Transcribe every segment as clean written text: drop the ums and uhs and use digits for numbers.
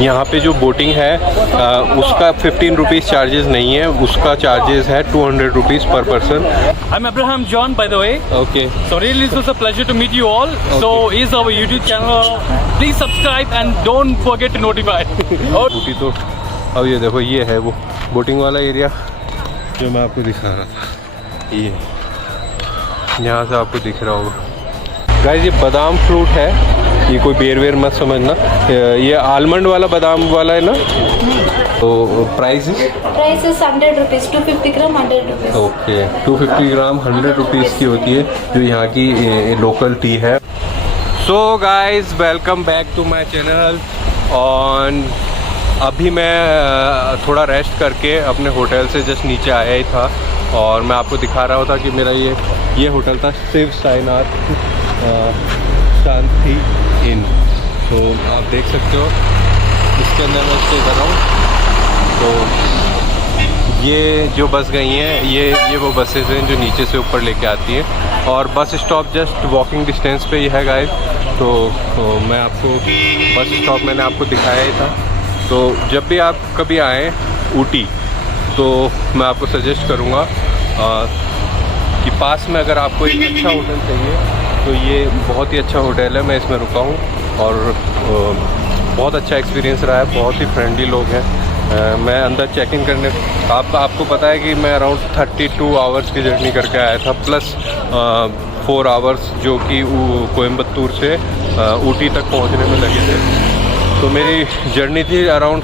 यहाँ पे जो बोटिंग है उसका 15 रुपीज़ चार्जेस नहीं है, उसका चार्जेस है 200 रुपीज़ पर person. I'm Abraham John, by the way. Okay So really, it was a pleasure to meet you all. So is our YouTube channel. Please subscribe and don't forget to notify. Ooty तो अब ये देखो, ये है वो boating वाला area जो मैं आपको दिखा रहा था। ये यहाँ से आपको दिख रहा होगा गाइस, ये बादाम फ्रूट है, ये कोई बेर वेर मत समझना, ये आलमंड वाला बादाम वाला है ना। तो price is 100 rupees, 250 gram 100 rupees. Okay, 250 gram 100 rupees की होती है, जो यहाँ की लोकल टी है। So guys, welcome back to my channel. और अभी मैं थोड़ा रेस्ट करके अपने होटल से जस्ट नीचे आया ही था, और मैं आपको दिखा रहा था कि मेरा ये होटल था शिव साईनाथ शांति इन। तो आप देख सकते हो इसके अंदर मैं स्टे कर रहा हूँ। तो ये जो बस गई हैं, ये वो बसेस हैं जो नीचे से ऊपर लेके आती हैं, और bus stop just walking distance पे ही है गाइस। तो मैं आपको बस स्टॉप मैंने आपको दिखाया ही था। तो जब भी आप कभी आएँ ऊटी, तो मैं आपको सजेस्ट करूँगा कि पास में अगर आपको एक अच्छा होटल चाहिए तो ये बहुत ही अच्छा होटल है। मैं इसमें रुका हूँ और बहुत अच्छा एक्सपीरियंस रहा है, बहुत ही फ्रेंडली लोग हैं। मैं अंदर चेक इन करने आपको पता है कि मैं अराउंड 32 आवर्स की जर्नी करके आया था, प्लस 4 आवर्स जो कि कोयम्बतूर से ऊटी तक पहुँचने में लगे थे। तो मेरी जर्नी थी अराउंड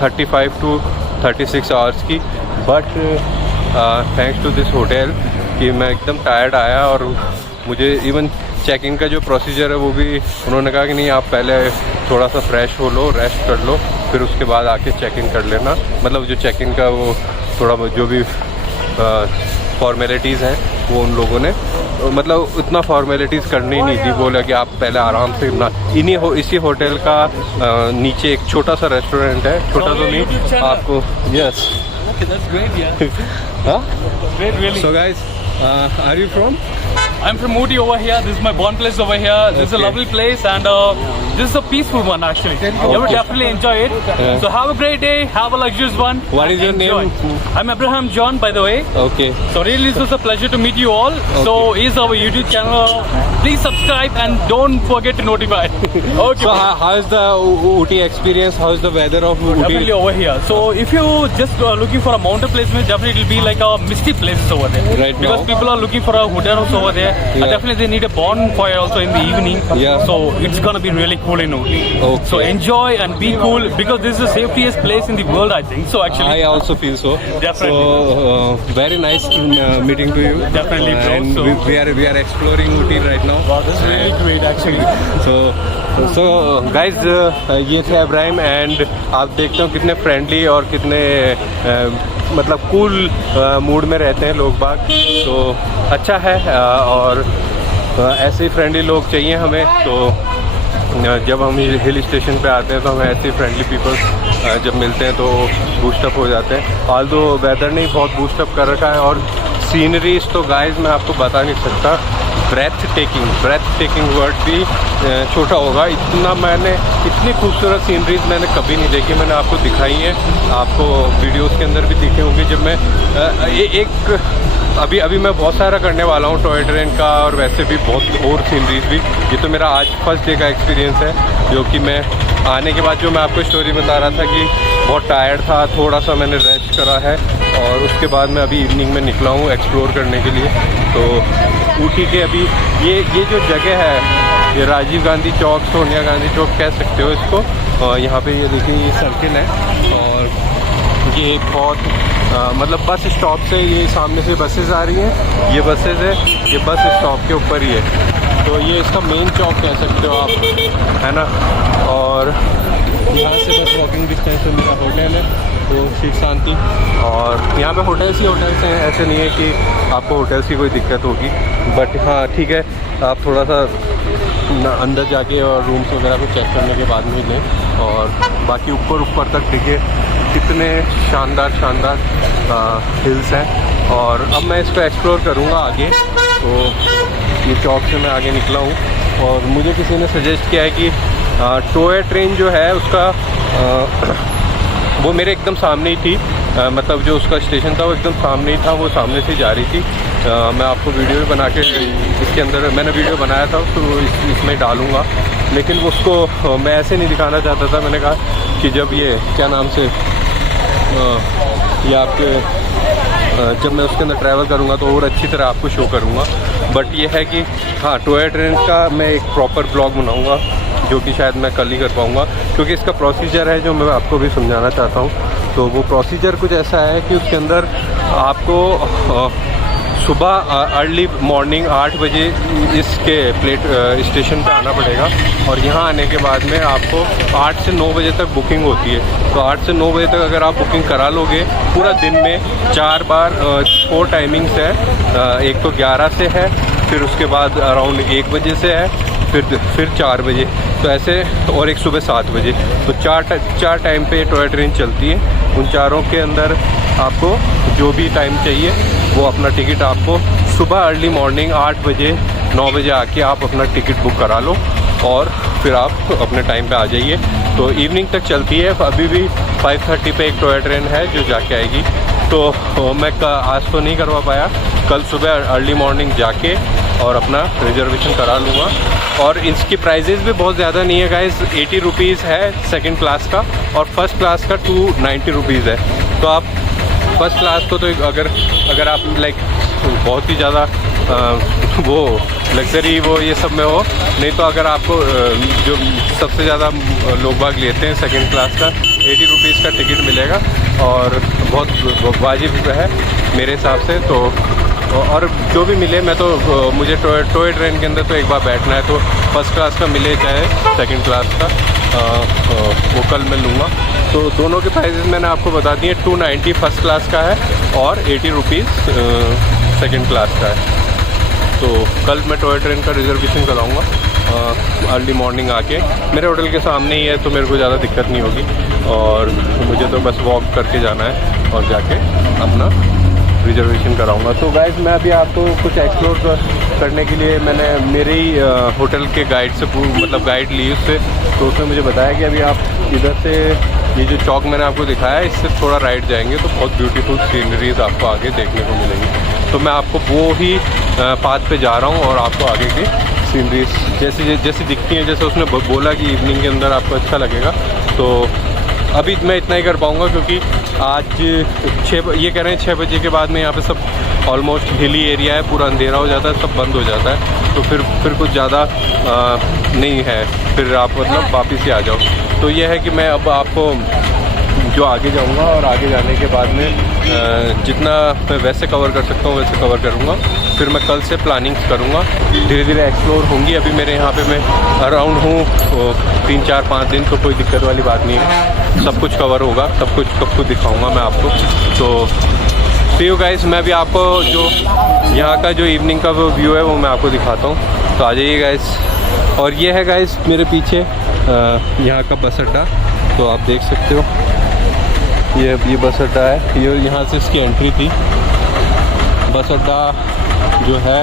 35 to 36 आवर्स की, but thanks to this hotel कि मैं एकदम टायर्ड आया, और मुझे इवन चेक इन का जो प्रोसीजर है वो भी उन्होंने कहा कि नहीं, आप पहले थोड़ा सा फ्रेश हो लो, रेस्ट कर लो, फिर उसके बाद आके चेक इन कर लेना। मतलब जो चेक इन का वो थोड़ा जो भी फॉर्मेलिटीज़ हैं वो उन लोगों ने मतलब उतना फॉर्मेलिटीज़ करनी ही नहीं थी। बोला कि आप पहले आराम से ना इसी होटल का नीचे एक छोटा सा रेस्टोरेंट है, छोटा तो नहीं आपको। Yes, so guys, are you from? I'm from Ooty over here. This is my born place over here. This is a lovely place, and this is a peaceful one actually. You would definitely enjoy it. So have a great day. Have a luxurious one. What is your name? I'm Abraham John, by the way. Okay. So really, this was a pleasure to meet you all. So is our YouTube channel. Please subscribe and don't forget to notify. Okay. So how is the Ooty experience? How is the weather of Ooty? Definitely over here. So if you just looking for a mountain placement, definitely it will be like a misty places over there. Right because now. People are looking for a hotel house over there. Yeah. Definitely they need a bonfire also in the evening. Yeah. So it's gonna be really cool in Ooty. Okay. So enjoy and be cool because this is the safest place in the world, I think. So actually. I also feel so. Definitely. So very nice meeting to you. Definitely, bro. And So we are exploring Ooty right now. wow, this is really great actually. So guys, ये थे Ibrahim, and आप देखते हो कितने friendly और कितने मतलब cool mood में रहते हैं लोग बाग। तो अच्छा है, और ऐसे ही फ्रेंडली लोग चाहिए हमें। तो जब हम हिल स्टेशन पे आते हैं तो हमें ऐसे फ्रेंडली पीपल जब मिलते हैं तो बूस्टअप हो जाते हैं। ऑल्दो वेदर ने बहुत बूस्टअप कर रखा है, और सीनरीज तो गाइस मैं आपको बता नहीं सकता। ब्रेथ टेकिंग वर्ड भी छोटा होगा, इतनी खूबसूरत सीनरीज मैंने कभी नहीं देखी। मैंने आपको दिखाई है, आपको वीडियोस के अंदर भी दिखे होंगे। जब मैं अभी मैं बहुत सारा करने वाला हूँ टॉय ट्रेन का, और वैसे भी बहुत और सीनरीज भी। ये तो मेरा आज फर्स्ट डे का एक्सपीरियंस है, जो कि मैं आने के बाद जो मैं आपको स्टोरी बता रहा था कि बहुत टायर्ड था, थोड़ा सा मैंने रेस्ट करा है, और उसके बाद मैं अभी इवनिंग में निकला हूँ एक्सप्लोर करने के लिए। तो ऊटी के अभी ये जो जगह है, ये राजीव गांधी चौक, सोनिया गांधी चौक कह सकते हो इसको। और यहाँ पे ये देखिए, ये सर्किल है, और ये बहुत मतलब बस स्टॉप से ये सामने से बसेस आ रही हैं, ये बसेस है, ये बस स्टॉप के ऊपर ही है। तो ये इसका मेन चौक कह सकते हो आप, है ना। और यहाँ से बस वॉकिंग डिस्टेंस पे मेरा होटल है, तो शिव शांति। और यहाँ पे होटल्स हैं, ऐसे नहीं है कि आपको होटल्स की कोई दिक्कत होगी, बट हाँ ठीक है, आप थोड़ा सा अंदर जाके और रूम्स वगैरह को चेक करने के बाद में लें। और बाकी ऊपर तक देखिए कितने शानदार हिल्स हैं। और अब मैं इसको एक्सप्लोर करूँगा आगे। तो ये चौक से मैं आगे निकला हूँ, और मुझे किसी ने सजेस्ट किया है कि टॉय ट्रेन जो है उसका वो मेरे एकदम सामने ही थी, मतलब जो उसका स्टेशन था वो एकदम सामने ही था, वो सामने से जा रही थी। मैं आपको वीडियो भी बना के इसके अंदर मैंने वीडियो बनाया था तो इसमें डालूँगा, लेकिन उसको मैं ऐसे नहीं दिखाना चाहता था। मैंने कहा कि जब ये क्या नाम से ये आपके जब मैं उसके अंदर ट्रैवल करूँगा तो और अच्छी तरह आपको शो करूँगा। बट ये है कि हाँ, टॉय ट्रेन का मैं एक प्रॉपर ब्लॉग बनाऊँगा, जो कि शायद मैं कल ही कर पाऊँगा, क्योंकि इसका प्रोसीजर है जो मैं आपको भी समझाना चाहता हूँ। तो वो प्रोसीजर कुछ ऐसा है कि उसके अंदर आपको सुबह अर्ली मॉर्निंग 8 बजे इसके स्टेशन पे आना पड़ेगा, और यहाँ आने के बाद में आपको 8 से 9 बजे तक बुकिंग होती है। तो 8 से 9 बजे तक अगर आप बुकिंग करा लोगे, पूरा दिन में 4 बार 4 टाइमिंग्स है। एक तो 11 से है, फिर उसके बाद अराउंड 1 बजे से है, फिर 4 बजे, तो ऐसे, और एक सुबह 7 बजे। तो चार टाइम पे टॉय ट्रेन चलती है। उन चारों के अंदर आपको जो भी टाइम चाहिए वो अपना टिकट आपको सुबह अर्ली मॉर्निंग 8 बजे 9 बजे आके आप अपना टिकट बुक करा लो, और फिर आप अपने टाइम पे आ जाइए। तो इवनिंग तक चलती है। अभी भी 5:30 पे एक टॉय ट्रेन है जो जाके आएगी। तो मैं आज तो नहीं करवा पाया, कल सुबह अर्ली मॉर्निंग जाके और अपना रिजर्वेशन करा लूँगा। और इसकी प्राइजेज़ भी बहुत ज़्यादा नहीं है गाइस, 80 रुपीज़ है सेकंड क्लास का, और फर्स्ट क्लास का 290 रुपीज़ है। तो आप फर्स्ट क्लास को तो अगर आप लाइक बहुत ही ज़्यादा वो लग्जरी वो ये सब में हो, नहीं तो अगर आपको जो सबसे ज़्यादा लोग बाग लेते हैं सेकंड क्लास का 80 रुपीज़ का टिकट मिलेगा, और बहुत वाजिब है मेरे हिसाब से। तो और जो भी मिले, मैं तो मुझे टॉय ट्रेन के अंदर तो एक बार बैठना है, तो फर्स्ट क्लास का मिले चाहे सेकंड क्लास का, वो कल मैं लूँगा। तो दोनों के प्राइजेज़ मैंने आपको बता दिए, 290 फर्स्ट क्लास का है और 80 रुपीज़ सेकंड क्लास का है। तो कल मैं टॉय ट्रेन का रिजर्वेशन कराऊँगा अर्ली मॉर्निंग आके। मेरे होटल के सामने ही है, तो मेरे को ज़्यादा दिक्कत नहीं होगी, और मुझे तो बस वॉक करके जाना है और जाके अपना रिजर्वेशन कराऊंगा। तो गाइस, मैं अभी आपको कुछ एक्सप्लोर करने के लिए मैंने मेरे ही होटल के गाइड से मतलब गाइड ली उससे, तो उसने मुझे बताया कि अभी आप इधर से ये जो चौक मैंने आपको दिखाया है, इससे थोड़ा राइट जाएंगे तो बहुत ब्यूटीफुल सीनरीज आपको आगे देखने को मिलेंगी। तो मैं आपको वो ही पाथ पे जा रहा हूँ, और आपको आगे की सीनरीज जैसी दिखती हैं, जैसे उसने बोला कि इवनिंग के अंदर आपको अच्छा लगेगा। तो अभी मैं इतना ही कर पाऊँगा, क्योंकि आज ये कह रहे हैं 6 बजे के बाद में यहाँ पे सब ऑलमोस्ट हिली एरिया है, पूरा अंधेरा हो जाता है, सब बंद हो जाता है। तो फिर कुछ ज़्यादा नहीं है, फिर आप मतलब वापस ही आ जाओ। तो ये है कि मैं अब आपको जो आगे जाऊंगा, और आगे जाने के बाद में जितना मैं वैसे कवर कर सकता हूँ वैसे कवर करूँगा। फिर मैं कल से प्लानिंग्स करूँगा, धीरे धीरे एक्सप्लोर होंगी। अभी मेरे यहाँ पे मैं अराउंड हूँ 3 4 5 दिन, तो कोई दिक्कत वाली बात नहीं है, सब कुछ कवर होगा, सब कुछ दिखाऊँगा मैं आपको। तो सी यू गाइस, मैं भी आपको जो यहाँ का जो इवनिंग का व्यू है वो मैं आपको दिखाता हूँ। तो आ जाइए गाइस। और ये है गाइस मेरे पीछे यहाँ का बस अड्डा, तो आप देख सकते हो ये बस अड्डा है। ये यहाँ से इसकी एंट्री थी। बस अड्डा जो है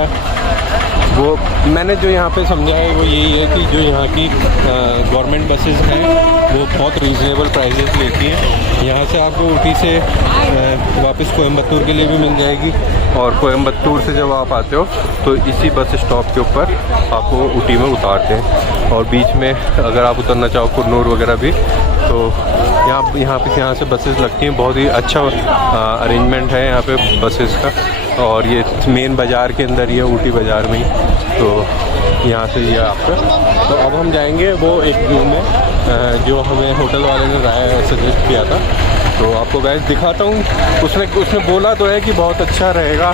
वो मैंने जो यहाँ पे समझा है वो यही है कि जो यहाँ की गवर्नमेंट बसेस हैं वो बहुत रीज़नेबल प्राइसेस लेती हैं। यहाँ से आपको ऊटी से वापस कोयम्बतूर के लिए भी मिल जाएगी, और कोयम्बतूर से जब आप आते हो तो इसी बस स्टॉप के ऊपर आपको ऊटी में उतारते हैं। और बीच में अगर आप उतरना चाहो कुन्नूर वगैरह भी, तो यहाँ से बसेस लगती हैं। बहुत ही अच्छा अरेंजमेंट है यहाँ पे बसेस का, और ये मेन बाज़ार के अंदर ही है, ऊटी बाज़ार में ही। तो यहाँ से ये आपका, तो अब हम जाएंगे वो एक व्यू में जो हमें होटल वाले ने राय सजेस्ट किया था। तो आपको गाइस दिखाता हूँ। उसने बोला तो है कि बहुत अच्छा रहेगा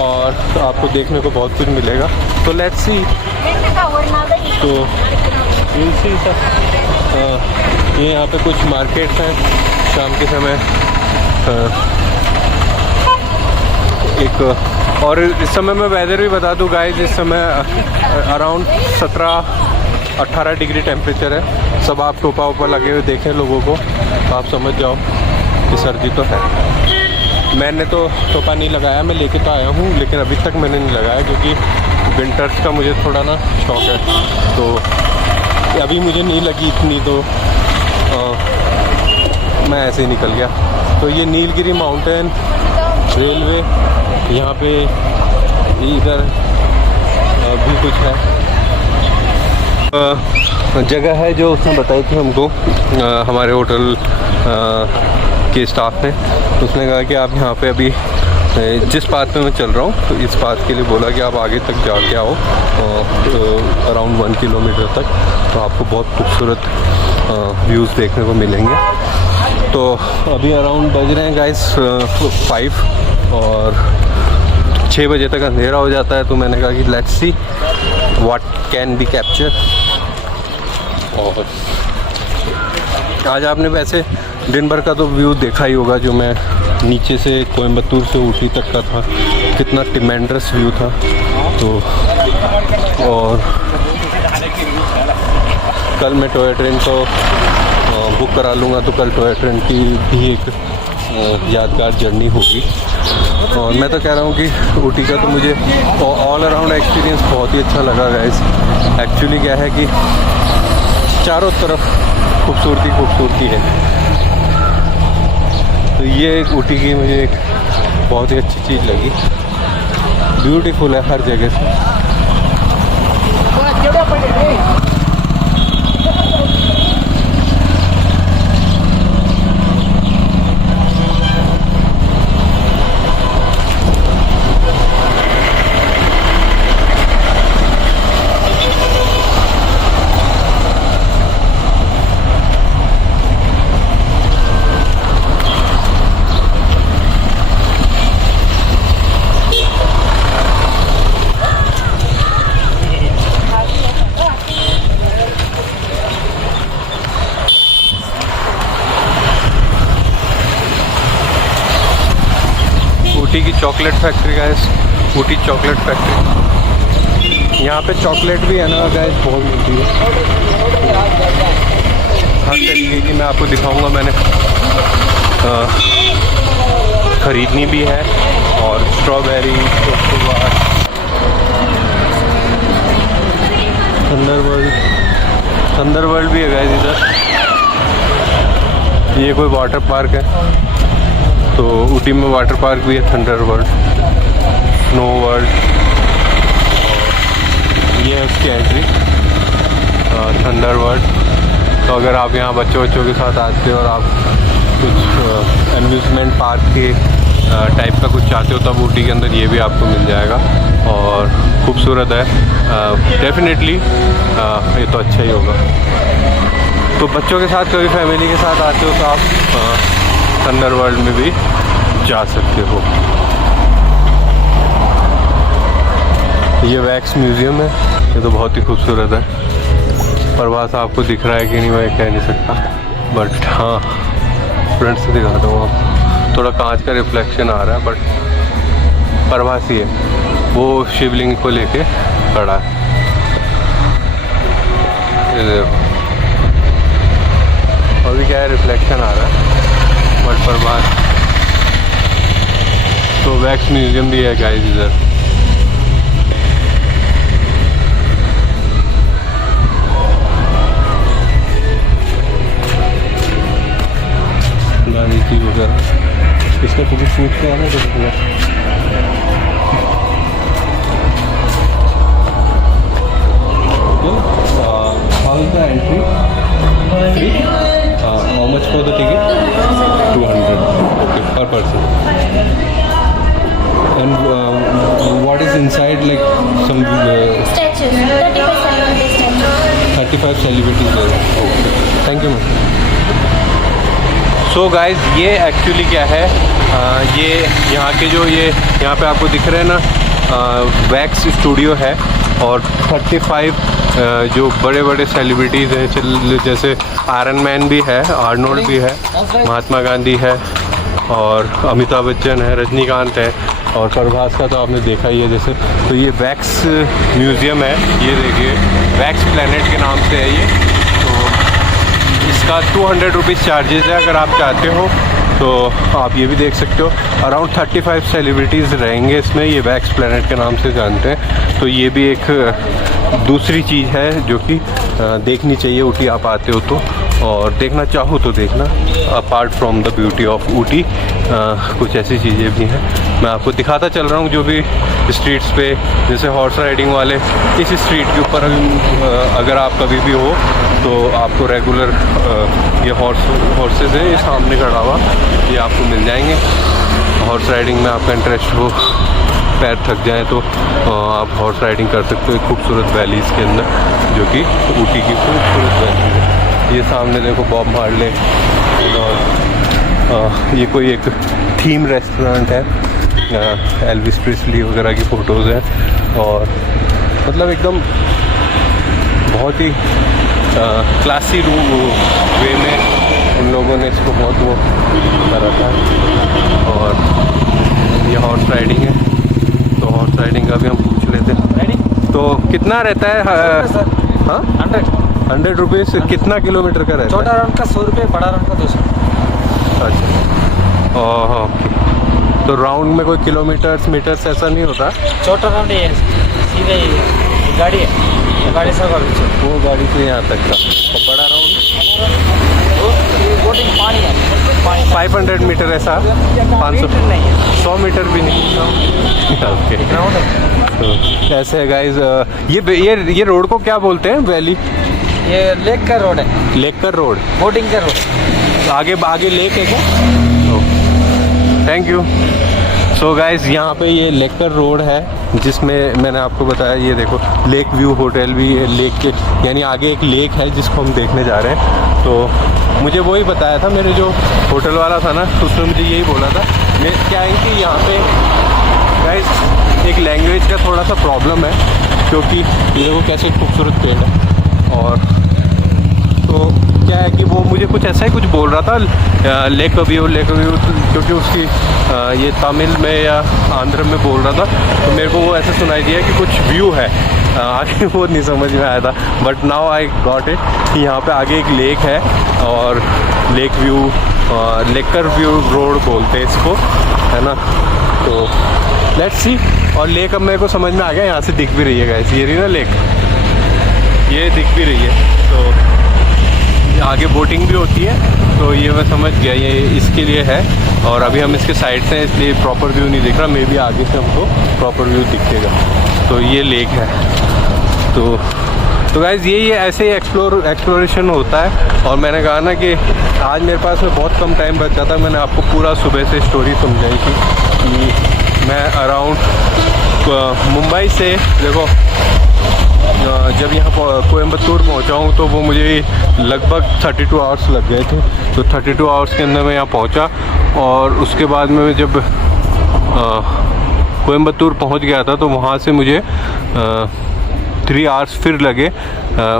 और आपको देखने को बहुत कुछ मिलेगा। तो लेट्स सी। तो ये यहाँ पे कुछ मार्केट्स हैं शाम के समय एक। और इस समय मैं वेदर भी बता दूँ गाइस, इस समय अराउंड 17-18 डिग्री टेम्परेचर है। सब आप टोपा वोपा लगे हुए देखें लोगों को, तो आप समझ जाओ कि सर्दी तो है। मैंने तो टोपा नहीं लगाया, मैं लेके तो आया हूँ, लेकिन अभी तक मैंने नहीं लगाया क्योंकि विंटर्स का मुझे थोड़ा ना शौक है। तो अभी मुझे नहीं लगी इतनी, तो मैं ऐसे ही निकल गया। तो ये नीलगिरी माउंटेन रेलवे, यहाँ पे इधर भी कुछ है जगह है जो उसने बताई थी हमको, हमारे होटल के स्टाफ ने। उसने कहा कि आप यहाँ पे अभी जिस पाथ पे मैं चल रहा हूँ, तो इस पाथ के लिए बोला कि आप आगे तक जाके आओ, अराउंड 1 किलोमीटर तक, तो आपको बहुत खूबसूरत व्यूज़ देखने को मिलेंगे। तो अभी अराउंड बज रहे हैं गाइस 5 और 6 बजे तक अंधेरा हो जाता है। तो मैंने कहा कि let's see what can be capture. और आज आपने वैसे दिन भर का तो व्यू देखा ही होगा, जो मैं नीचे से कोयम्बतूर से ऊटी तक का था, कितना ट्रिमेंडस व्यू था। तो और कल मैं टॉय ट्रेन को बुक करा लूँगा, तो कल टॉय ट्रेन की भी एक यादगार जर्नी होगी। और मैं तो कह रहा हूँ कि ऊटी का तो मुझे ऑल अराउंड एक्सपीरियंस बहुत ही अच्छा लगा गाइस। एक्चुअली क्या है कि चारों तरफ खूबसूरती है। तो ये एक ऊटी की मुझे एक बहुत ही अच्छी चीज़ लगी, ब्यूटीफुल है हर जगह से। ऊटी की chocolate factory guys, Ooty chocolate factory. यहाँ पे चॉकलेट भी है ना गाइस, बहुत मिलती है हर तरीके की। मैं आपको दिखाऊंगा, मैंने ख़रीदनी भी है। और स्ट्रॉबेरी, थंडरवर्ल्ड भी है गाइस इधर। ये कोई वाटर पार्क है, तो ऊटी में वाटर पार्क भी है, थंडरवर्ल्ड, स्नो वर्ल्ड। ये है उसकी एंट्री, थंडरवर्ल्ड। तो अगर आप यहाँ बच्चों के साथ आते हो और आप कुछ अम्यूज़मेंट पार्क के टाइप का कुछ चाहते हो, तब ऊटी के अंदर ये भी आपको मिल जाएगा। और खूबसूरत है डेफिनेटली, ये तो अच्छा ही होगा। तो बच्चों के साथ, कभी फैमिली के साथ आते हो तो आप थंडरवर्ल्ड में भी जा सकते हो। ये वैक्स म्यूज़ियम है, ये तो बहुत ही खूबसूरत है। प्रभास आपको दिख रहा है कि नहीं मैं कह नहीं सकता, बट हाँ फ्रंट से दिखाता हूँ आपको। थोड़ा कांच का रिफ्लेक्शन आ रहा है, बट प्रभास ही है, वो शिवलिंग को लेके खड़ा है। ये देखो, अभी क्या है, रिफ्लेक्शन आ रहा है, बट प्रभास। तो वैक्स म्यूज़ियम भी है गाइस इधर। गाड़ी की वगैरह, इसका टिकट शूट क्या है, how is the entry? How much for the ticket? 200. Okay, per person. And what is inside? Like some Statues. 35 celebrity statues. 35 celebrities there. Okay. Thank you, ma'am. So guys, ये actually क्या है, ये यहाँ के जो ये यहाँ पे आपको दिख रहे हैं ना, वैक्स स्टूडियो है। और 35 जो बड़े बड़े सेलिब्रिटीज़ हैं, जैसे आयरन मैन भी है, आर्नोल्ड भी है, महात्मा गांधी है, और अमिताभ बच्चन है, रजनीकांत है, और प्रभास का तो आपने देखा ही है जैसे। तो ये वैक्स म्यूज़ियम है, ये देखिए वैक्स प्लैनेट के नाम से है ये। तो इसका 200 रुपीज़ चार्जेज़ है। अगर आप चाहते हो तो आप ये भी देख सकते हो। अराउंड 35 सेलिब्रिटीज़ रहेंगे इसमें, ये वैक्स प्लैनेट के नाम से जानते हैं। तो ये भी एक दूसरी चीज़ है जो कि देखनी चाहिए ऊटी आप आते हो तो। और देखना चाहो तो देखना। Apart from the beauty of Ooty कुछ ऐसी चीज़ें भी हैं, मैं आपको दिखाता चल रहा हूँ। जो भी स्ट्रीट्स पे जैसे हॉर्स राइडिंग वाले, इस स्ट्रीट के ऊपर अगर आप कभी भी हो तो आपको रेगुलर ये हॉर्सेज है, ये सामने खड़ा हुआ, ये आपको मिल जाएंगे। हॉर्स राइडिंग में आपका इंटरेस्ट हो, पैर थक जाए तो आप हॉर्स राइडिंग कर सकते हो खूबसूरत वैलीज़ के अंदर, जो कि ऊटी की खूबसूरत वैली है। ये सामने देखो बॉब मार्ले, और ये कोई एक थीम रेस्टोरेंट है, एल्विस प्रिस्ली वगैरह की फ़ोटोज़ हैं। और मतलब एकदम बहुत ही क्लासी वे में उन लोगों ने इसको बहुत वो करा था। और ये हॉर्स राइडिंग है, तो हॉर्स राइडिंग का भी हम पूछ लेते हैं। तो कितना रहता है? हाँ 100 रुपीज़। कितना किलोमीटर का रहता है? छोटा राउंड का 100 रुपये, बड़ा राउंड का 200। अच्छा, हाँ। तो राउंड में कोई किलोमीटर्स मीटर्स ऐसा नहीं होता? छोटा राउंड ये सीधे गाड़ी है, गाड़ी से वो गाड़ी से यहाँ तक का। और बड़ा राउंड बोटिंग पानी है, पानी 500 मीटर ऐसा? 500 नहीं है, 100 मीटर भी नहीं। ओके, ग्राउंड है। तो ऐसे है गाइज। ये रोड को क्या बोलते हैं? वैली? ये लेक का रोड है, लेकर रोड, बोटिंग का रोड। आगे लेक है क्या? Thank you. सो गाइज, यहाँ पे ये लेकर रोड है, जिसमें मैंने आपको बताया, ये देखो लेक व्यू होटल भी है लेक के, यानी आगे एक लेक है जिसको हम देखने जा रहे हैं। तो मुझे वही बताया था, मेरे जो होटल वाला था ना, उसने मुझे यही बोला था। मैं क्या है कि यहाँ पे गाइज एक लैंग्वेज का थोड़ा सा प्रॉब्लम है, क्योंकि ये देखो कैसे खूबसूरत पेड़ है। और तो क्या है कि वो मुझे कुछ ऐसा ही कुछ बोल रहा था, लेक व्यू, क्योंकि उसकी ये तमिल में या आंध्र में बोल रहा था, तो मेरे को वो ऐसे सुनाई दिया कि कुछ व्यू है। आगे वो नहीं समझ में आया था, but now I got it कि यहाँ पे आगे एक लेक है, और लेक व्यू, लेकर व्यू रोड बोलते हैं इसको, है ना। तो लेट्स सी। और लेक अब मेरे को समझ में आ गया, यहाँ से दिख भी रही है गाइस, ये रही ना लेक, ये दिख भी रही है। तो आगे बोटिंग भी होती है, तो ये मैं समझ गया ये इसके लिए है। और अभी हम इसके साइड से हैं, इसलिए प्रॉपर व्यू नहीं दिख रहा, मे बी आगे से हमको प्रॉपर व्यू दिखेगा। तो ये लेक है। तो गाइज़ यही ऐसे ही एक्सप्लोरेशन होता है। और मैंने कहा ना कि आज मेरे पास में बहुत कम टाइम बचा था, मैंने आपको पूरा सुबह से स्टोरी समझाई थी कि मैं अराउंड मुंबई से, देखो जब यहाँ कोयम्बतूर पहुँचा हूँ तो वो मुझे लगभग 32 आवर्स लग गए थे। तो 32 आवर्स के अंदर मैं यहाँ पहुँचा, और उसके बाद में जब कोयम्बतूर पहुँच गया था तो वहाँ से मुझे 3 आवर्स फिर लगे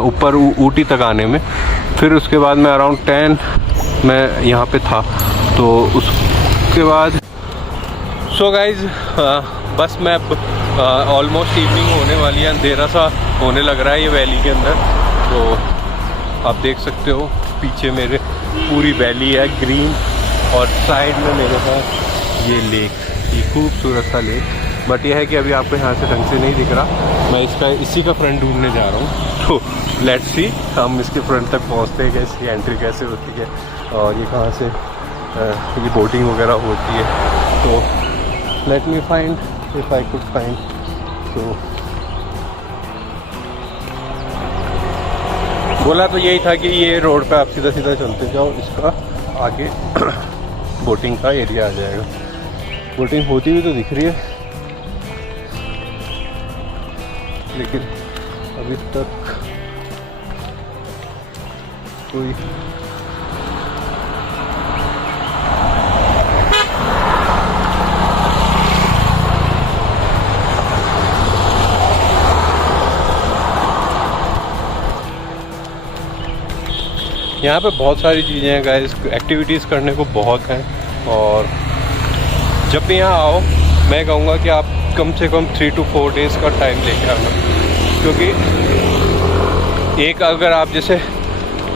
ऊपर ऊटी तक आने में। फिर उसके बाद मैं अराउंड 10 मैं यहाँ पे था। तो उसके बाद सो गाइज़ बस मैं ऑलमोस्ट इवनिंग होने वाली है, अंधेरा सा होने लग रहा है ये वैली के अंदर। तो आप देख सकते हो पीछे मेरे पूरी वैली है ग्रीन, और साइड में मेरे पास ये लेक, ये खूबसूरत सा लेक। बट यह है कि अभी आपको यहाँ से ढंग से नहीं दिख रहा, मैं इसी का फ्रंट ढूंढने जा रहा हूँ। तो लेट्स सी हम इसके फ्रंट तक पहुँचते हैं, इसकी एंट्री कैसे होती है और ये कहाँ से ये बोटिंग वगैरह होती है। तो let me find if I could find. तो बोला तो यही था कि ये रोड पे आप सीधा सीधा चलते जाओ, इसका आगे बोटिंग का एरिया आ जाएगा। बोटिंग होती हुई तो दिख रही है, लेकिन अभी तक कोई यहाँ पे बहुत सारी चीज़ें हैं गाइस, एक्टिविटीज़ करने को बहुत हैं। और जब भी यहाँ आओ मैं कहूँगा कि आप कम से कम 3 to 4 डेज़ का टाइम लेके आना, क्योंकि एक अगर आप जैसे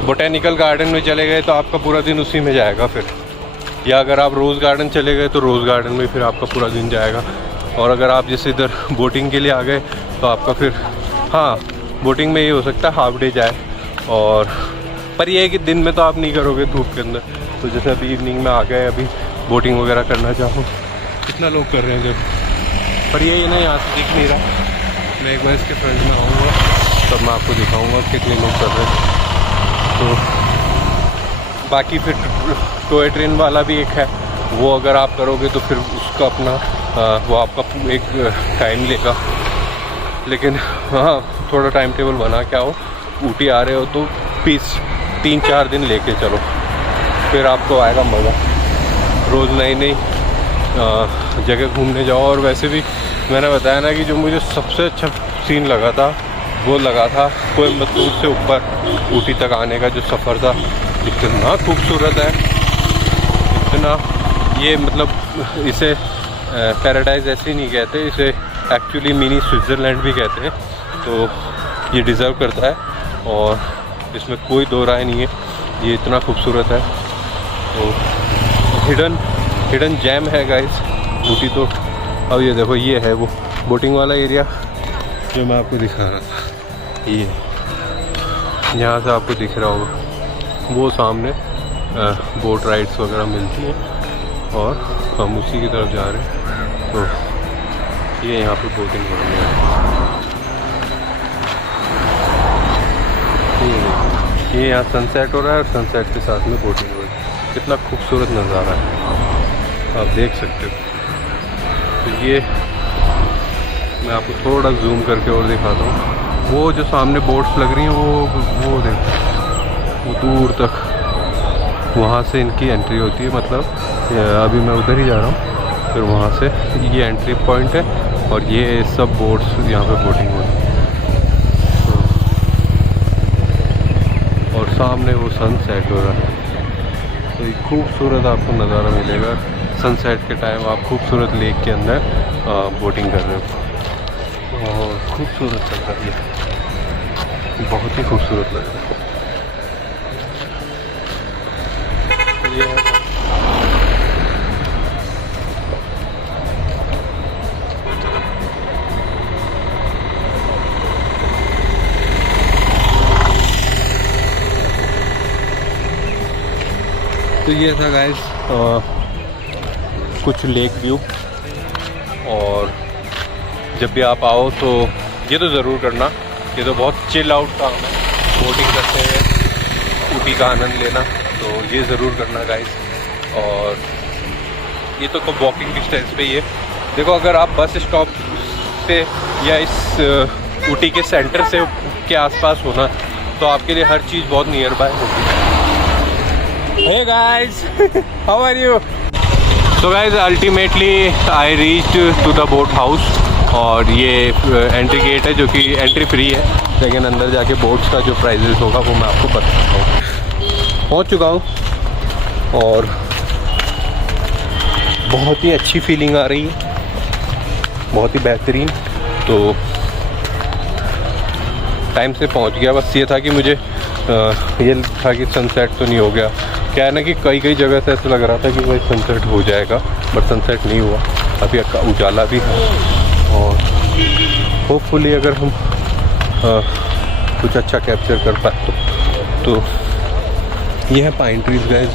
बोटेनिकल गार्डन में चले गए तो आपका पूरा दिन उसी में जाएगा फिर, या अगर आप रोज़ गार्डन चले गए तो रोज़ गार्डन में फिर आपका पूरा दिन जाएगा। और अगर आप जैसे इधर बोटिंग के लिए आ गए तो आपका फिर, हाँ बोटिंग में ये हो सकता है हाफ डे जाए, और पर ये है कि दिन में तो आप नहीं करोगे धूप के अंदर, तो जैसे अभी इवनिंग में आ गए, अभी बोटिंग वगैरह करना चाहो, कितना लोग कर रहे हैं जब, पर ये ना यहाँ से दिख नहीं रहा। मैं एक बार इसके फ्रंट में आऊँगा तब मैं आपको दिखाऊँगा कितने लोग कर रहे हैं। तो बाकी फिर टॉय ट्रेन वाला भी एक है, वो अगर आप करोगे तो फिर उसका अपना वो आपका एक टाइम लेगा, लेकिन हाँ थोड़ा टाइम टेबल बना के आओ। ऊटी आ रहे हो तो प्लीज़ 3-4 दिन लेके चलो, फिर आपको आएगा मज़ा। रोज़ नई नई जगह घूमने जाओ। और वैसे भी मैंने बताया ना कि जो मुझे सबसे अच्छा सीन लगा था वो लगा था कोयम्बतूर से ऊपर ऊटी तक आने का जो सफ़र था। इतना खूबसूरत है, इतना, ये मतलब इसे पैराडाइज़ ऐसे ही नहीं कहते, इसे एक्चुअली मिनी स्विट्ज़रलैंड भी कहते हैं। तो ये डिज़र्व करता है और इसमें कोई दो राय नहीं है, ये इतना खूबसूरत है। तो हिडन जैम है गाइस ऊटी। तो अब ये देखो, ये है वो बोटिंग वाला एरिया जो मैं आपको दिखा रहा था। ये यहाँ से आपको दिख रहा होगा, वो सामने बोट राइड्स वगैरह मिलती हैं और हम उसी की तरफ जा रहे हैं। तो ये यहाँ पे बोटिंग हो रही है। ये यहाँ सनसेट हो रहा है और सनसेट के साथ में बोटिंग हो रही है। कितना खूबसूरत नज़ारा है, आप देख सकते हो। तो ये मैं आपको थोड़ा जूम करके और दिखाता हूँ। वो जो सामने बोट्स लग रही हैं वो देखो, वो दूर तक वहाँ से इनकी एंट्री होती है। मतलब अभी मैं उधर ही जा रहा हूँ, फिर वहाँ से ये एंट्री पॉइंट है और ये सब बोट्स यहाँ पे बोटिंग होती है। और सामने वो सनसेट हो रहा है, तो एक खूबसूरत आपको नज़ारा मिलेगा। सनसेट के टाइम आप खूबसूरत लेक के अंदर बोटिंग कर रहे हो और खूबसूरत लग रहा है, बहुत ही खूबसूरत लग रहा है। ये तो ये था गाइस कुछ लेक व्यू। और जब भी आप आओ तो ये तो ज़रूर करना, ये तो बहुत चिल आउट काम है, बोटिंग करते हुए ऊटी का आनंद लेना, तो ये ज़रूर करना गाइस। और ये तो वॉकिंग डिस्टेंस पे ही है। देखो, अगर आप बस स्टॉप से या इस ऊटी के सेंटर से के आसपास हो ना, तो आपके लिए हर चीज़ बहुत नियर बाय होगी। Hey guys, how are you? So guys, ultimately I reached to the boat house और ये एंट्री गेट है जो कि एंट्री फ्री है, लेकिन अंदर जाके बोट्स का जो प्राइजेस होगा वो मैं आपको बताता हूँ। पहुँच चुका हूँ और बहुत ही अच्छी फीलिंग आ रही है, बहुत ही बेहतरीन। तो टाइम से पहुँच गया, बस ये था कि मुझे ये था कि सनसेट तो नहीं हो गया। क्या है ना कि कई जगह से ऐसा लग रहा था कि भाई सनसेट हो जाएगा, बट सनसेट नहीं हुआ। अभी उजाला भी है और होपफुली अगर हम कुछ अच्छा कैप्चर कर पाए तो ये है पाइन ट्रीज गाइस।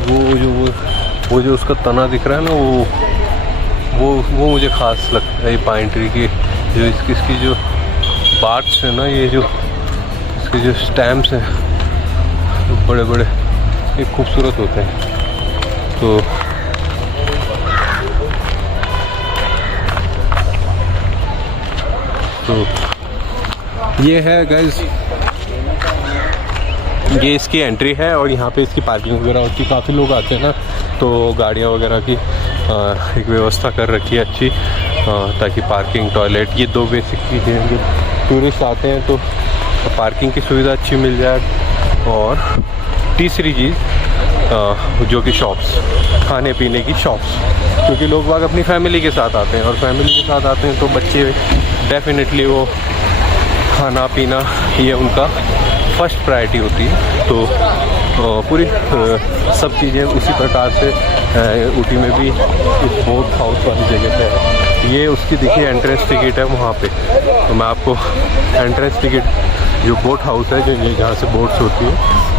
वो जो उसका तना दिख रहा है ना, वो मुझे ख़ास लगता है ये पाइन ट्री की। जो इसकी जो बार्ट्स है ना, ये जो इसके जो स्टैम्प्स हैं बड़े बड़े, ये खूबसूरत होते हैं। तो ये है गाइस, ये इसकी एंट्री है और यहाँ पे इसकी पार्किंग वगैरह होती है। काफ़ी लोग आते हैं ना, तो गाड़ियाँ वगैरह की एक व्यवस्था कर रखी है अच्छी, ताकि पार्किंग, टॉयलेट, ये दो बेसिक चीज़ें हैं। जब टूरिस्ट आते हैं तो पार्किंग की सुविधा अच्छी मिल जाए। और तीसरी चीज़ जो कि शॉप्स, खाने पीने की शॉप्स, क्योंकि लोग बाग अपनी फैमिली के साथ आते हैं और फैमिली के साथ आते हैं तो बच्चे डेफिनेटली वो खाना पीना ये उनका फर्स्ट प्रायोरिटी होती है। तो पूरी सब चीज़ें उसी प्रकार से ऊटी में भी इस बोट हाउस वाली जगह पे है। ये उसकी देखिए एंट्रेंस टिकट है वहाँ पे, तो मैं आपको एंट्रेंस टिकट जो बोट हाउस है, जो जहाँ से बोट्स होती है,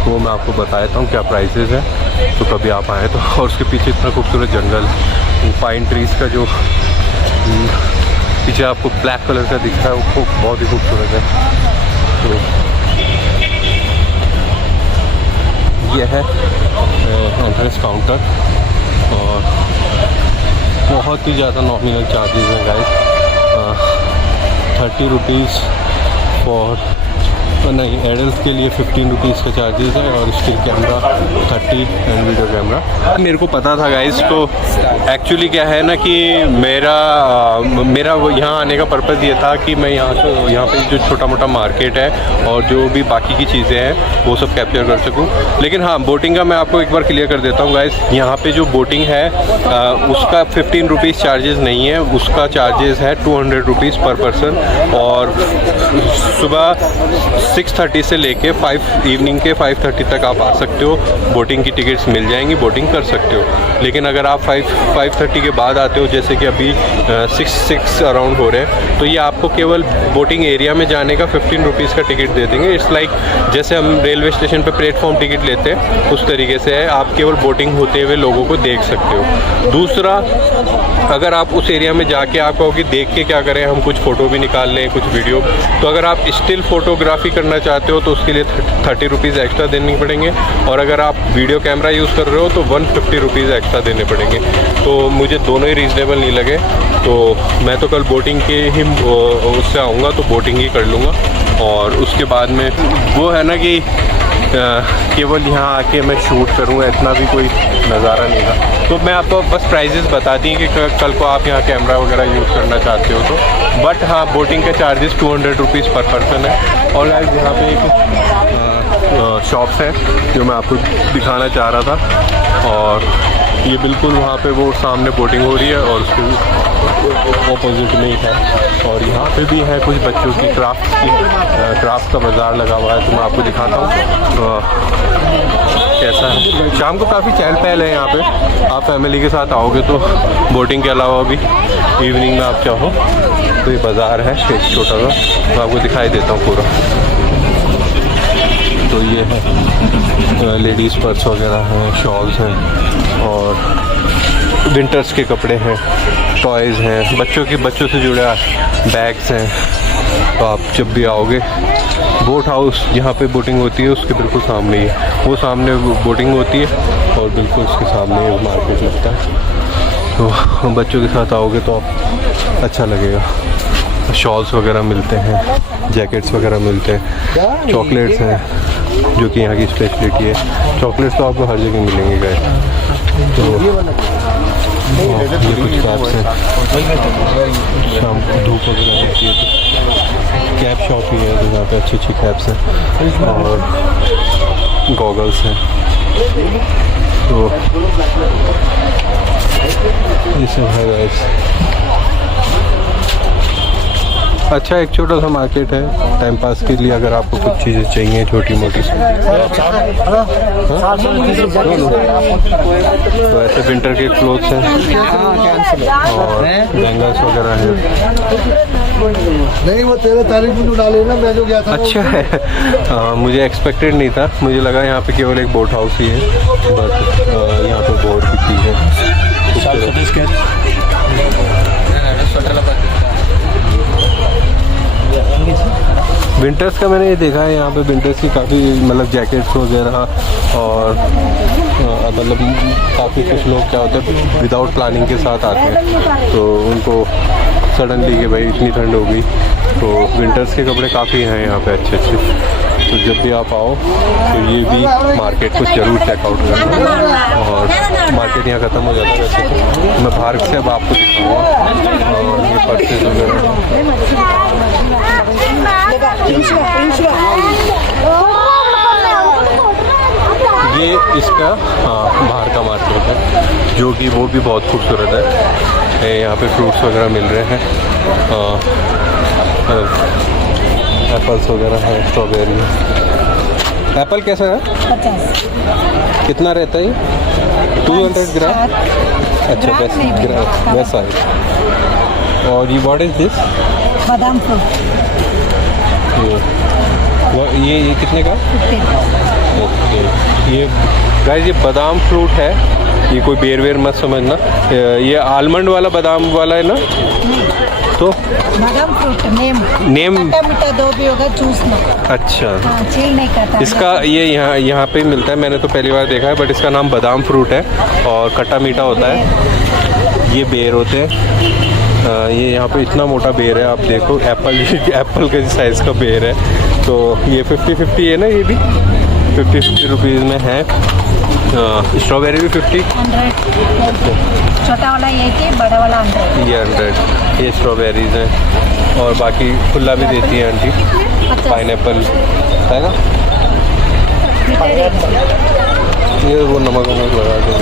वो मैं आपको बताता हूँ क्या प्राइसेस है। तो कभी आप आएँ तो। और उसके पीछे इतना खूबसूरत जंगल, पाइन ट्रीज़ का जो पीछे आपको ब्लैक कलर का दिख रहा है, वो बहुत ही खूबसूरत है। तो ये है एंट्रेंस काउंटर और बहुत ही ज़्यादा नॉमिनल चार्जेस हैं गाइस। 30 रुपीज़ फॉर, नहीं, एडल्ट के लिए 15 रुपीज़ का चार्जेस है और still camera 30 and video camera. मेरे को पता था गाइस, तो एक्चुअली क्या है ना कि मेरा यहाँ आने का पर्पज़ ये था कि मैं यहाँ पे जो छोटा मोटा मार्केट है और जो भी बाकी की चीज़ें हैं वो सब कैप्चर कर सकूँ। लेकिन हाँ, बोटिंग का मैं आपको एक बार क्लियर कर देता हूँ गाइस। यहाँ पे जो बोटिंग है उसका 15 रुपीज़ चार्जेस नहीं है, उसका चार्जेस है 200 रुपीज़ पर पर्सन। और सुबह 6:30 से लेके इवनिंग के 5:30 तक आप आ सकते हो। बोटिंग की टिकट्स मिल जाएंगी, बोटिंग कर सकते हो। लेकिन अगर आप 5:30 के बाद आते हो, जैसे कि अभी 6 अराउंड हो रहे हैं, तो ये आपको केवल बोटिंग एरिया में जाने का 15 रुपीज़ का टिकट दे देंगे। इट्स लाइक जैसे हम रेलवे स्टेशन पे प्लेटफॉर्म टिकट लेते हैं, उस तरीके से है। आप केवल बोटिंग होते हुए लोगों को देख सकते हो। दूसरा, अगर आप उस एरिया में जाके आप कहोगे देख के क्या करें, हम कुछ फ़ोटो भी निकाल लें, कुछ वीडियो, तो अगर आप स्टिल फोटोग्राफी करना चाहते हो तो उसके लिए 30 रुपीज़ एक्स्ट्रा देने पड़ेंगे। और अगर आप वीडियो कैमरा यूज़ कर रहे हो तो 150 रुपीज़ एक्स्ट्रा देने पड़ेंगे। तो मुझे दोनों ही रीज़नेबल नहीं लगे, तो मैं तो कल बोटिंग के ही उससे आऊँगा तो बोटिंग ही कर लूँगा। और उसके बाद में वो है ना कि केवल यहाँ आके मैं शूट करूँगा, इतना भी कोई नज़ारा नहीं था। तो मैं आपको बस प्राइजेस बता दी कि कल को आप यहाँ कैमरा वगैरह यूज़ करना चाहते हो तो। बट हाँ, बोटिंग का चार्जेस 200 रुपीज़ पर पर्सन है। और गाइस यहाँ पे एक शॉप्स है जो मैं आपको दिखाना चाह रहा था। और ये बिल्कुल वहाँ पे वो सामने बोटिंग हो रही है और उसके ऑपोजिट में ही है। और यहाँ पे भी है कुछ बच्चों की क्राफ्ट का बाज़ार लगा हुआ है, तो मैं आपको दिखाता हूँ कैसा है। शाम को काफ़ी चहल पहल है यहाँ पे। आप फैमिली के साथ आओगे तो बोटिंग के अलावा भी इवनिंग में आप चाहो तो ये बाज़ार है एक छोटा सा, मैं आपको दिखाई देता हूँ पूरा। तो ये है लेडीज़ पर्स वगैरह हैं, शॉल्स हैं और विंटर्स के कपड़े हैं, टॉयज़ हैं, बच्चों से जुड़े बैग्स हैं। तो आप जब भी आओगे, बोट हाउस जहाँ पे बोटिंग होती है उसके बिल्कुल सामने ही है, वो सामने बोटिंग होती है और बिल्कुल उसके सामने ही मार्केट लगता है। तो बच्चों के साथ आओगे तो अच्छा लगेगा। शॉल्स वगैरह मिलते हैं, जैकेट्स वगैरह मिलते हैं, चॉकलेट्स हैं जो कि यहाँ की स्पेशलिटी है। चॉकलेट्स तो आपको हर जगह मिलेंगे गाइस। तो ये कुछ कैप्स हैं, शाम को धूप वगैरह रहती है तो कैप शॉप ही है, तो यहाँ पे अच्छी कैप्स हैं और गॉगल्स हैं। तो ये सब है गाइस। अच्छा, एक छोटा सा मार्केट है टाइम पास के लिए, अगर आपको कुछ चीज़ें चाहिए छोटी मोटी। तो ऐसे विंटर के क्लोथ्स हैं और बैंगल्स वगैरह हैं। नहीं, वो तेरे तारीफ में डाले ना, मैं जो गया था। अच्छा है, मुझे एक्सपेक्टेड नहीं था। मुझे लगा यहाँ पे केवल एक बोट हाउस ही है, बट यहाँ पे बहुत भी चीज़ है। विंटर्स का मैंने ये देखा है, यहाँ पे विंटर्स की काफ़ी मतलब जैकेट्स वगैरह और मतलब काफ़ी कुछ लोग क्या होता है विदाउट प्लानिंग के साथ आते हैं, तो उनको सडनली कि भाई इतनी ठंड हो गई, तो विंटर्स के कपड़े काफ़ी हैं यहाँ पे अच्छे अच्छे। तो जब भी आप आओ तो ये भी मार्केट को ज़रूर चेकआउट करना। और मार्केट यहाँ ख़त्म हो जाता है वैसे तो, मैं बाहर से अब आपको दिखाऊंगा। और ये पर्सेस वगैरह, ये इसका बाहर का मार्केट है जो कि वो भी बहुत खूबसूरत है। यहाँ पे फ्रूट्स वगैरह मिल रहे हैं, एप्पल्स वगैरह है, स्ट्रॉबेरी। एप्पल कैसा है? 50। कितना रहता है ये? 200 ग्राम। अच्छा, बेस्ट साइज। और ये व्हाट इज दिस? बादाम फ्रूट। ये कितने का? ओके, ये गाइस ये बादाम फ्रूट है, ये कोई बेर वेर मत समझना, ये आलमंड वाला बादाम वाला है ना? तो बादाम फ्रूट नेम खट्टा मीठा दो भी होगा, चूस लो। अच्छा, हाँ, छील नहीं करता। इसका ये यहाँ पे मिलता है, मैंने तो पहली बार देखा है, बट इसका नाम बादाम फ्रूट है और खट्टा मीठा होता है। ये बेर होते हैं, ये यहाँ पे इतना मोटा बेर है, आप देखो एप्पल के साइज़ का बेर है। तो ये 50-50 है ना, ये भी 50-50 रुपीज़ में है। स्ट्रॉबेरी भी 50, 100। छोटा वाला ये कि बड़ा वाला 100। ये 100। ये स्ट्रॉबेरीज हैं और बाकी खुला भी देती है आंटी, पाइनएप्पल है ना, ये वो नमक लगा के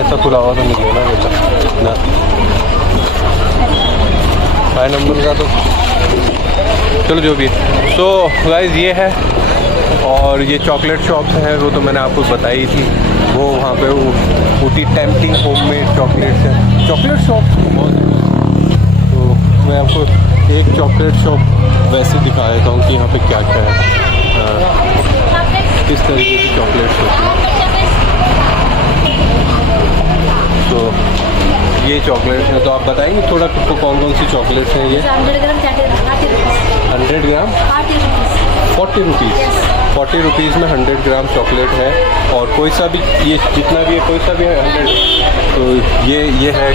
ऐसा खुला हुआ तो निकले ना बेटा ना, फाइव नंबर का तो चलो जो भी है। तो गाइस ये है, और ये चॉकलेट शॉप्स हैं वो तो मैंने आपको बताई थी, वो वहाँ पे वो ऊटी टेम्पटिंग होममेड चॉकलेट्स हैं, चॉकलेट शॉप बहुत है। तो मैं आपको एक चॉकलेट शॉप वैसे दिखा देता हूँ कि यहाँ पे क्या क्या है, किस तरीके की चॉकलेट्स होती हैं। तो ये चॉकलेट्स हैं, तो आप बताएंगे थोड़ा आपको कौन कौन सी चॉकलेट्स हैं ये? 100 ग्राम 100 ग्राम 40 रुपीज़, 40 रुपीज़ में 100 ग्राम चॉकलेट है। और कोई सा भी, ये जितना भी है कोई सा भी है 100, तो ये है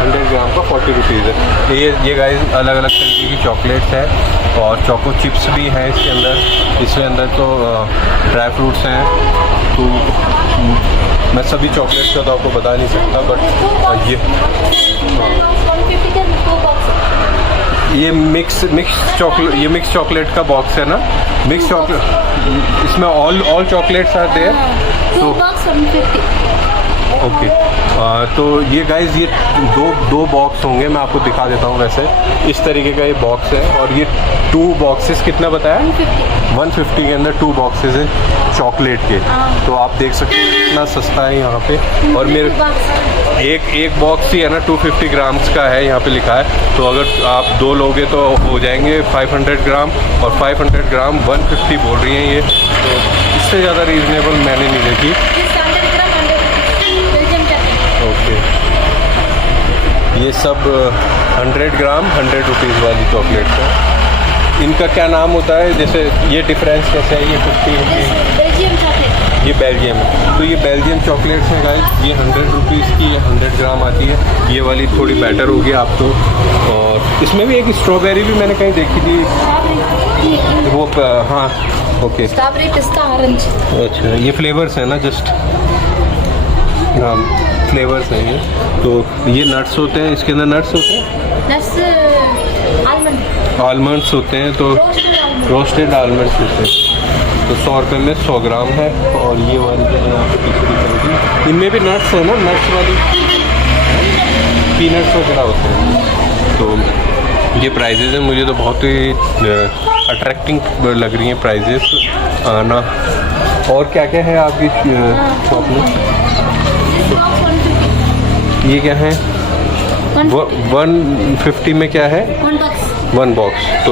100 ग्राम का 40 रुपीज़ है। ये गाइस अलग अलग तरीके की चॉकलेट्स है, और चोको चिप्स भी हैं इसके अंदर। इसके अंदर तो ड्राई फ्रूट्स हैं, तो मैं सभी चॉकलेट्स का तो आपको बता नहीं सकता, बट ये मिक्स चॉकलेट का बॉक्स है ना, मिक्स चॉकलेट, इसमें ऑल चॉकलेट्स आते हैं। तो ओके, तो ये गाइस ये दो बॉक्स होंगे, मैं आपको दिखा देता हूँ। वैसे इस तरीके का ये बॉक्स है, और ये 2 बॉक्सेस कितना बताया? 150 के अंदर 2 बॉक्सेस हैं चॉकलेट के। तो आप देख सकते हैं कितना सस्ता है यहाँ पे। और मेरे एक बॉक्स ही है ना 250 ग्राम्स का है, यहाँ पे लिखा है। तो अगर आप 2 लोगे तो हो जाएंगे 500 ग्राम, और 500 ग्राम 150 बोल रही हैं ये, तो इससे ज़्यादा रीज़नेबल मैंने नहीं देखी। ओके, ये सब 100 ग्राम 100 रुपीज़ वाली चॉकलेट्स है। इनका क्या नाम होता है, जैसे ये डिफरेंस कैसे है? ये 50 रुपीज़ बेल्जियम चॉकलेट, ये बेल्जियम है। तो ये बेल्जियम चॉकलेट्स हैं गाइस, ये 100 रुपीज़ की 100 ग्राम आती है। ये वाली थोड़ी बेटर होगी आपको। और इसमें भी एक स्ट्रॉबेरी भी मैंने कहीं देखी थी, वो हाँ ओके, स्ट्रॉबेरी, पिस्ता, ऑरेंज। अच्छा, ये फ्लेवर्स हैं ना, जस्ट हाँ फ्लेवर्स हैं ये। तो ये नट्स होते हैं, इसके अंदर नट्स होते हैं, नट्स आलमंड्स होते हैं, तो रोस्टेड आलमंड्स होते हैं। तो 100 रुपये में 100 ग्राम है। और ये वाली जो है आपको पीछे दिख रही थी, इनमें भी नट्स है ना, नट्स वाली पीनट्स वगैरह होते हैं। तो ये प्राइजेज़ हैं, मुझे तो बहुत ही अट्रैक्टिंग लग रही हैं प्राइजेस ना। और क्या क्या है आपकी शॉप में? ये क्या है? 150 में क्या है? 1 बॉक्स, तो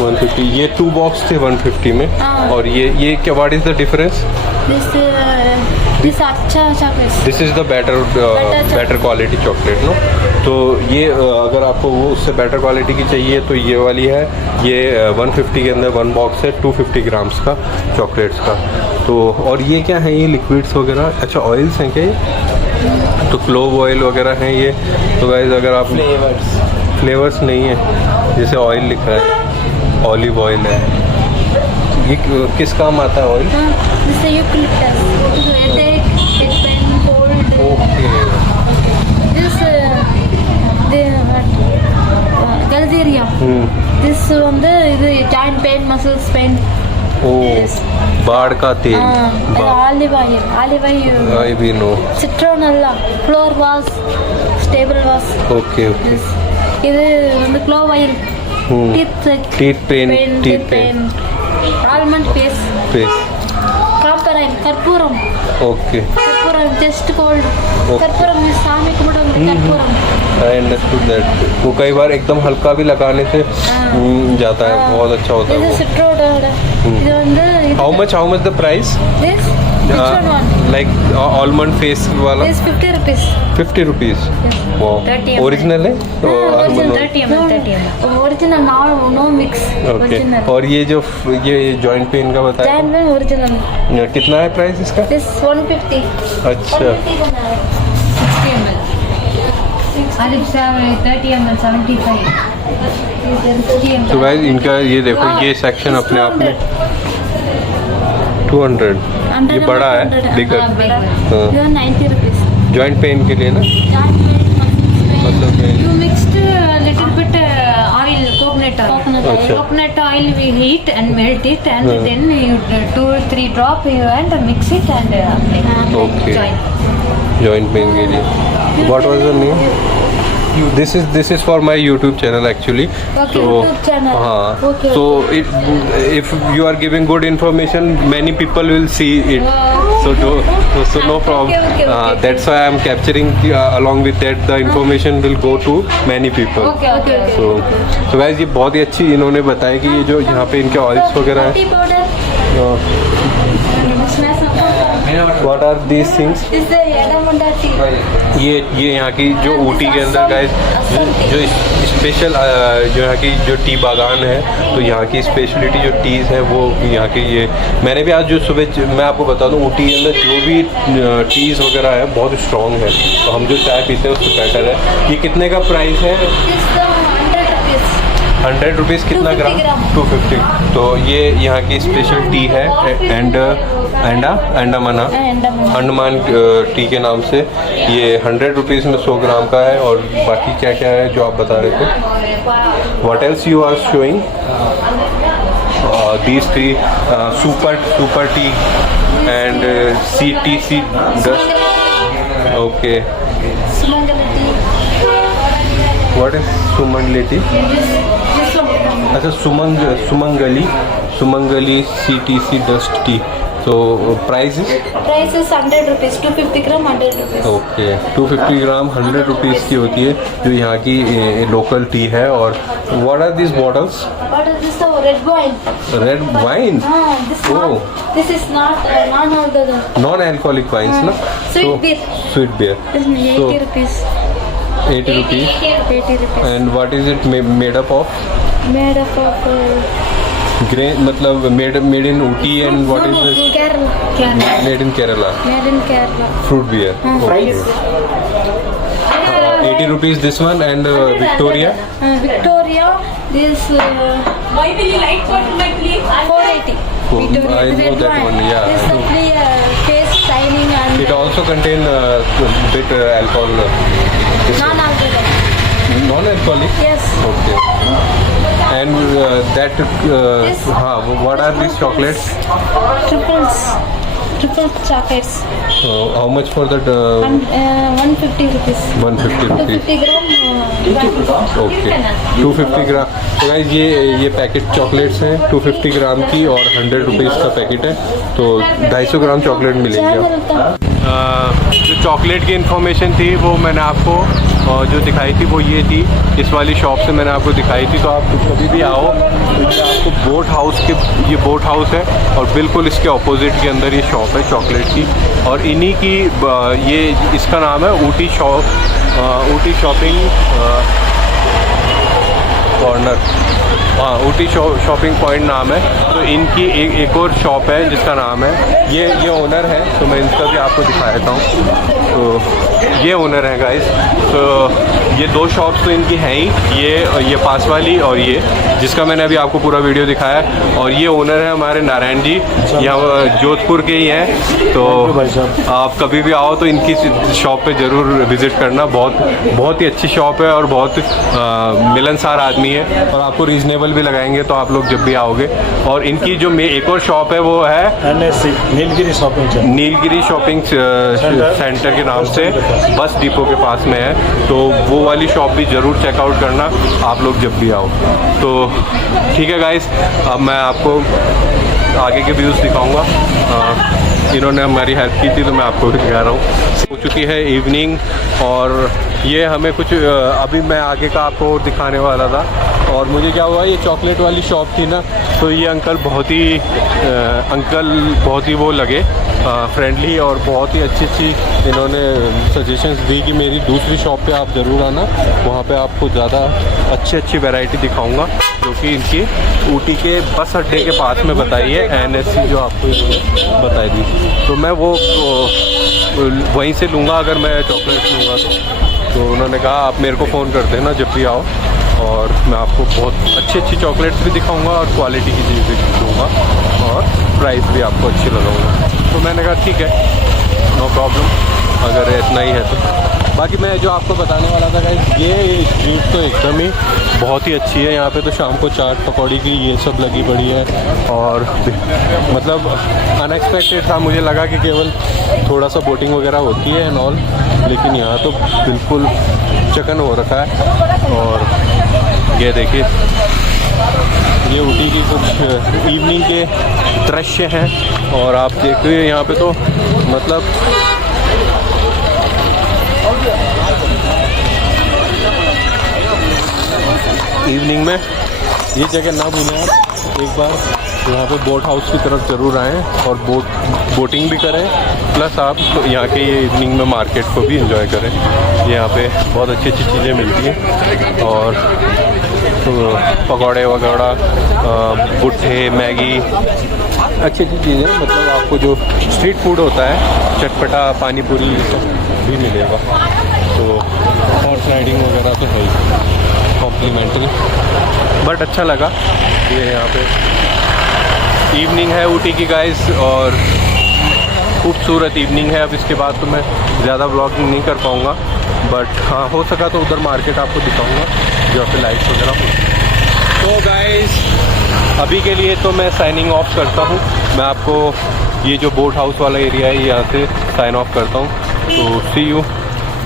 150। ये 2 बॉक्स थे 150 में। और ये क्या, what is the difference? This अच्छा chocolate, this is the better quality chocolate no. तो ये अगर आपको वो उससे बेटर क्वालिटी की चाहिए तो ये वाली है। ये 150 के अंदर 1 बॉक्स है 250 ग्राम्स का चॉकलेट्स का। तो और ये क्या है? ये लिक्विड्स वगैरह, अच्छा ऑयल्स हैं क्या ये? तो क्लोव ऑयल वगैरह हैं ये। तो गाइस अगर आप फ्लेवर्स नहीं है, जैसे ऑयल लिखा है, ऑलिव ऑयल है, ये किस काम आता है oil? This eucalyptus, headache, head pain, cold. Okay, this gaultheria, this வந்து இது ஜாயிண்ட் பெயின், மசில்ஸ் பெயின்। ओ बाड़ का तेल, ऑलिव ऑयल, आई भी know, citronella, floor wash, stable wash. Okay okay, இது வந்து clove oil, teeth pain, almond paste, paste, copper oil, கற்பூரம், ओके। கற்பூரம் just called Karpuram. Swami Kumudam Karpuram. I understood that. वो कई बार एकदम हल्का भी लगाने से जाता है, बहुत अच्छा होता This है is Citroda. இது வந்து वो. How much the price? this which one? Like almond face वाला This 50 rupees. 50 rupees. Wow. 30 ml. Original है? तो Original 30 ml. Original no mix. Okay. Original. और ये जो ये जॉइंट पेन का बताया Giant pen original. कितना है प्राइस इसका? This 150. अच्छा. 150 बना है. 60 ml. 30 ml 75. तो गाइस इनका ये देखो ये सेक्शन अपने आप में 200. ये बड़ा है, बिगर. हाँ. 90 rupees. जॉइंट पेन के लिए ना. मतलब You mixed little bit oil, coconut oil. अच्छा. Coconut oil we heat and melt it, and then you 2-3 drop you and mix it and apply. Okay. Join. Joint pain के लिए. What was the name? This is for my YouTube channel actually. Okay, YouTube channel. हाँ. Okay, So if you are giving good information, many people will see it. So no problem. Okay. That's why I'm capturing along with that the information will go to many people. Okay. So guys ये बहुत ही अच्छी इन्होंने बताया कि ये जो यहाँ पे इनके ऑयल्स वगैरह Tea हैं. powder. What are these things? This is the Yadamunda tea. ये यहाँ की जो ऊटी के अंदर गाइस जो स्पेशल जो यहाँ की जो टी बागान है, तो यहाँ की स्पेशलिटी जो टीज़ हैं वो यहाँ की ये मैंने भी आज जो सुबह मैं आपको बता दूँ ऊटी के अंदर जो भी टीज़ वगैरह है बहुत स्ट्रॉन्ग है. तो हम जो चाय पीते हैं उससे बेटर है. ये कितने का प्राइस है? This is 100 rupees. 100 रुपीज़ कितना 250 ग्राम? ग्राम. 250. तो ये यहाँ की स्पेशल टी है अंडमान टी के नाम से. ये 100 रुपीज़ में 100 ग्राम का है. और बाकी क्या क्या है जो आप बता रहे थे? What else you are showing? these three super tea and CTC dust. Okay. Sumangali tea. What is Sumangali tea? This one. अच्छा सुमंगली CTC dust tea. So price is? Price is 100 rupees. 250 gram 100 rupees. Okay 250 gram 100 rupees की होती है जो यहाँ की local tea है. और what are this bottles? What is this? Oh, red wine. Red wine. This is not non-alcoholic. Non alcoholic wines ना. Sweet beer. Sweet beer. This is 80 rupees. 80 rupees. 80 rupees. And what is it made up of? Made up of grain मतलब made in Ooty. And what is this? Kerala. Made in Kerala. Made in Kerala. Fruit beer. 80 rupees this one. And Victoria? Victoria. This. Why will you like what my please? 480. Victoria. I know Red that wine. one, yeah. This is face shining and It also contain bit alcohol. non-alcoholic. Non-alcoholic? Yes. Okay. And that what are these chocolates? Triple chocolates. How much for that? 150 rupees. 150 rupees. 250 gram. Okay 250 ग्राम. तो guys ये packet chocolates हैं 250 ग्राम की और 100 rupees का packet है. तो 250 ग्राम chocolate मिलेंगे. जो चॉकलेट की इन्फॉर्मेशन थी वो मैंने आपको जो दिखाई थी वो ये थी. इस वाली शॉप से मैंने आपको दिखाई थी. तो आप कभी भी आओ तो ये आपको बोट हाउस है और बिल्कुल इसके ऑपोजिट के अंदर ये शॉप है चॉकलेट की. और इन्हीं की ये इसका नाम है ऊटी शॉपिंग कॉर्नर. हाँ ऊटी शॉपिंग पॉइंट नाम है. तो इनकी एक और शॉप है जिसका नाम है ये ओनर है. तो मैं इनका भी आपको दिखा देता हूँ. तो ये ओनर है गाइस. तो ये दो शॉप्स तो इनकी हैं ही. ये पास वाली और ये जिसका मैंने अभी आपको पूरा वीडियो दिखाया है. और ये ओनर है हमारे नारायण जी, यहाँ जोधपुर के ही हैं. तो आप कभी भी आओ तो इनकी शॉप पे ज़रूर विज़िट करना. बहुत ही अच्छी शॉप है और बहुत मिलनसार आदमी है और आपको रीज़नेबल भी लगाएंगे तो आप लोग जब भी आओगे. और इनकी जो एक और शॉप है वो है नीलगिरी शॉपिंग सेंटर के नाम से बस डिपो के पास में है. तो वो वाली शॉप भी ज़रूर चेकआउट करना आप लोग जब भी आओ. तो ठीक है गाइस, अब मैं आपको आगे के व्यूज़ दिखाऊंगा। इन्होंने हमारी हेल्प की थी तो मैं आपको भी दिखा रहा हूँ। हो चुकी है इवनिंग और ये हमें कुछ अभी मैं आगे का आपको दिखाने वाला था। और मुझे क्या हुआ, ये चॉकलेट वाली शॉप थी ना, तो ये अंकल बहुत ही वो लगे फ्रेंडली और बहुत ही अच्छी इन्होंने सजेशंस दी कि मेरी दूसरी शॉप पे आप ज़रूर आना, वहाँ पे आपको ज़्यादा अच्छी वैरायटी दिखाऊंगा, जो कि इनकी ऊटी के बस अड्डे के पास में बताई है, NSC जो आपको इन्होंने बताई थी। तो मैं वो वहीं से लूँगा अगर मैं चॉकलेट लूँगा तो उन्होंने कहा आप मेरे को फ़ोन कर देना जब भी आओ, और मैं आपको बहुत अच्छी चॉकलेट्स भी दिखाऊंगा और क्वालिटी की चीज़ भी दिखाऊंगा और प्राइस भी आपको अच्छी लगाऊंगा। तो मैंने कहा ठीक है, नो प्रॉब्लम, अगर इतना ही है तो। बाकी मैं जो आपको बताने वाला था गाइस, ये स्ट्रीट तो एकदम ही बहुत ही अच्छी है। यहाँ पे तो शाम को चाट पकौड़ी की ये सब लगी पड़ी है, और मतलब अनएक्सपेक्टेड था, मुझे लगा कि केवल थोड़ा सा बोटिंग वगैरह होती है एंड ऑल, लेकिन यहाँ तो बिल्कुल चिकन हो रखा है। और ये देखिए, ये ऊटी की कुछ इवनिंग के दृश्य हैं, और आप देखते हुए यहाँ पे तो मतलब इवनिंग में ये जगह ना भूलें आप, एक बार यहाँ पे बोट हाउस की तरफ ज़रूर आएँ और बोटिंग भी करें, प्लस आप यहाँ के ये इवनिंग में मार्केट को भी एंजॉय करें। यहाँ पे बहुत अच्छी चीज़ें मिलती हैं, और पकौड़े वगैरह, बुट्ठे, मैगी, अच्छी चीज़ें, मतलब आपको जो स्ट्रीट फूड होता है, चटपटा, पानी पूरी, ये सब भी मिलेगा। तो हॉर्स राइडिंग वगैरह तो है ही कॉम्प्लीमेंट्री, बट अच्छा लगा। ये यहाँ पे इवनिंग है ऊटी की गाइस, और खूबसूरत इवनिंग है। अब इसके बाद तो मैं ज़्यादा व्लॉगिंग नहीं कर पाऊँगा, बट हाँ हो सका तो उधर मार्केट आपको दिखाऊँगा जो पे लाइट्स वगैरह हो। तो गाइस अभी के लिए तो मैं साइनिंग ऑफ करता हूँ। मैं आपको ये जो बोट हाउस वाला एरिया है यहाँ से साइन ऑफ करता हूँ। तो सी यू,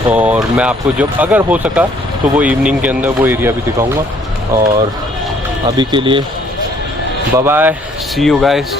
और मैं आपको जब अगर हो सका तो वो इवनिंग के अंदर वो एरिया भी दिखाऊंगा। और अभी के लिए bye bye, see you guys.